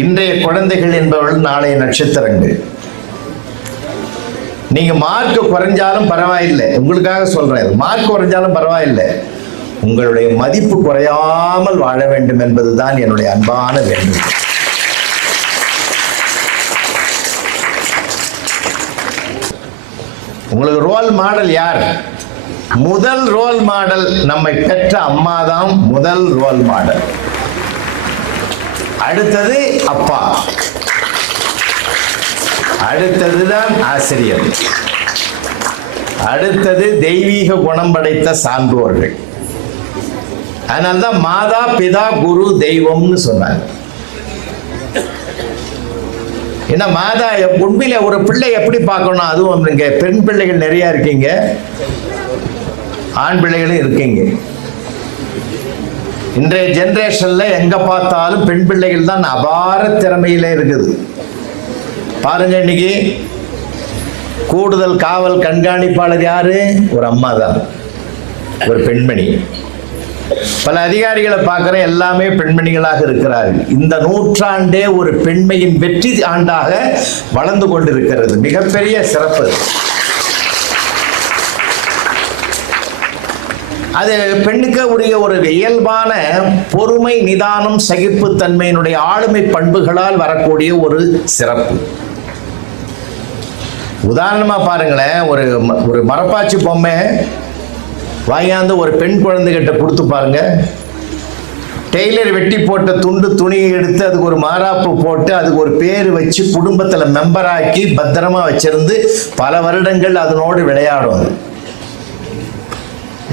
இன்றைய குழந்தைகள் என்பவர்கள் நாளைய நட்சத்திரங்கள். நீங்க மார்க் குறைஞ்சாலும் பரவாயில்லை, உங்களுக்காக சொல்றேன், மார்க் குறைஞ்சாலும் பரவாயில்லை, உங்களுடைய மதிப்பு குறையாமல் வாழ வேண்டும் என்பதுதான் என்னுடைய அன்பான வேண்டுகோள். உங்களுக்கு ரோல் மாடல் யார்? முதல் ரோல் மாடல் நம்மை பெற்ற அம்மா தான் முதல் ரோல் மாடல். அடுத்தது அப்பா, அடுத்ததுதான் ஆசிரியர், அடுத்தது தெய்வீக குணம் படைத்த சான்றோர்கள். அதனால்தான் மாதா பிதா குரு தெய்வம்னு சொன்னாங்க. ஏன்னா மாதா உண்மையில ஒரு பிள்ளை எப்படி பார்க்கணும், அதுவும் நீங்க பெண் பிள்ளைகள் நிறைய இருக்கீங்க, ஆண் பிள்ளைகளும் இருக்கீங்க. இன்றைய ஜெனரேஷன்ல எங்க பார்த்தாலும் பெண் பிள்ளைகள் தான் அபார திறமையில இருக்குது. பாருங்க, இன்னைக்கு கூடுதல் காவல் கண்காணிப்பாளர் யாரு? ஒரு அம்மா தான், ஒரு பெண்மணி. பல அதிகாரிகளை பார்க்கிற எல்லாமே பெண்மணிகளாக இருக்கிறார்கள். இந்த நூற்றாண்டே ஒரு பெண்மையின் வெற்றி ஆண்டாக வளர்ந்து கொண்டிருக்கிறது. மிகப்பெரிய சிறப்பு. அது பெண்ணுக்கு உரிய ஒரு இயல்பான பொறுமை, நிதானம், சகிப்புத்தன்மையினுடைய ஆளுமை பண்புகளால் வரக்கூடிய ஒரு சிறப்பு. உதாரணமா பாருங்களேன், ஒரு மரப்பாச்சி பொம்மை வாங்கியாந்து ஒரு பெண் குழந்தைகிட்ட கொடுத்து பாருங்க. டெய்லர் வெட்டி போட்ட துண்டு துணியை எடுத்து அதுக்கு ஒரு மாறாப்பு போட்டு அதுக்கு ஒரு பேர் வச்சு குடும்பத்துல மெம்பராக்கி பத்திரமா வச்சிருந்து பல வருடங்கள் அதனோடு விளையாடும்.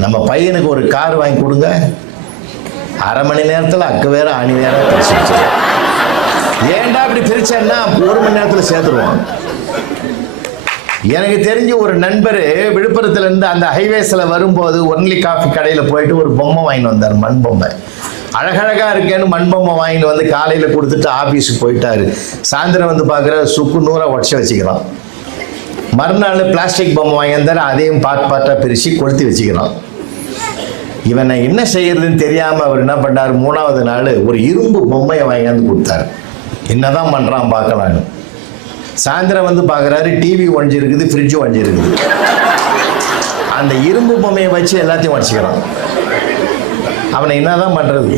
நம்ம பையனுக்கு ஒரு கார் வாங்கி கொடுங்க, அரை மணி நேரத்துல அக்கு வேற ஆணி வேற பிரிச்சு. ஏன்டா இப்படி பிரிச்சேன்னா ஒரு மணி நேரத்துல சேர்த்துருவான். எனக்கு தெரிஞ்ச ஒரு நண்பர் விழுப்புரத்துல இருந்து அந்த ஹைவேஸ்ல வரும்போது ஒன்லி காஃபி கடையில போயிட்டு ஒரு பொம்மை வாங்கிட்டு வந்தார், மண் பொம்மை. அழகழகா இருக்கேன்னு மண் பொம்மை வாங்கிட்டு வந்து காலையில கொடுத்துட்டு ஆபீஸுக்கு போயிட்டாரு. சாயந்தரம் வந்து பாக்குற சுக்கு நூறா உடச்சி வச்சுக்கிறான். மறுநாள் பிளாஸ்டிக் பொம்மை வாங்கி வந்தாரு, அதையும் பார்ட்டா பிரிச்சு கொளுத்தி வச்சுக்கிறான். இவனை என்ன செய்யறதுன்னு தெரியாம அவர் என்ன பண்ணாரு, மூணாவது நாள் ஒரு இரும்பு பொம்மையை வாங்கியாந்து கொடுத்தாரு. என்னதான் பண்றான் பார்க்கலான்னு. சாயந்தரம் வந்து பார்க்குறாரு, டிவி ஒழிஞ்சிருக்குது, ஃப்ரிட்ஜு ஒழிஞ்சிருக்குது. அந்த இரும்பு பொம்மையை வச்சு எல்லாத்தையும் உடச்சிக்கிறான். அவனை என்னதான் பண்றது?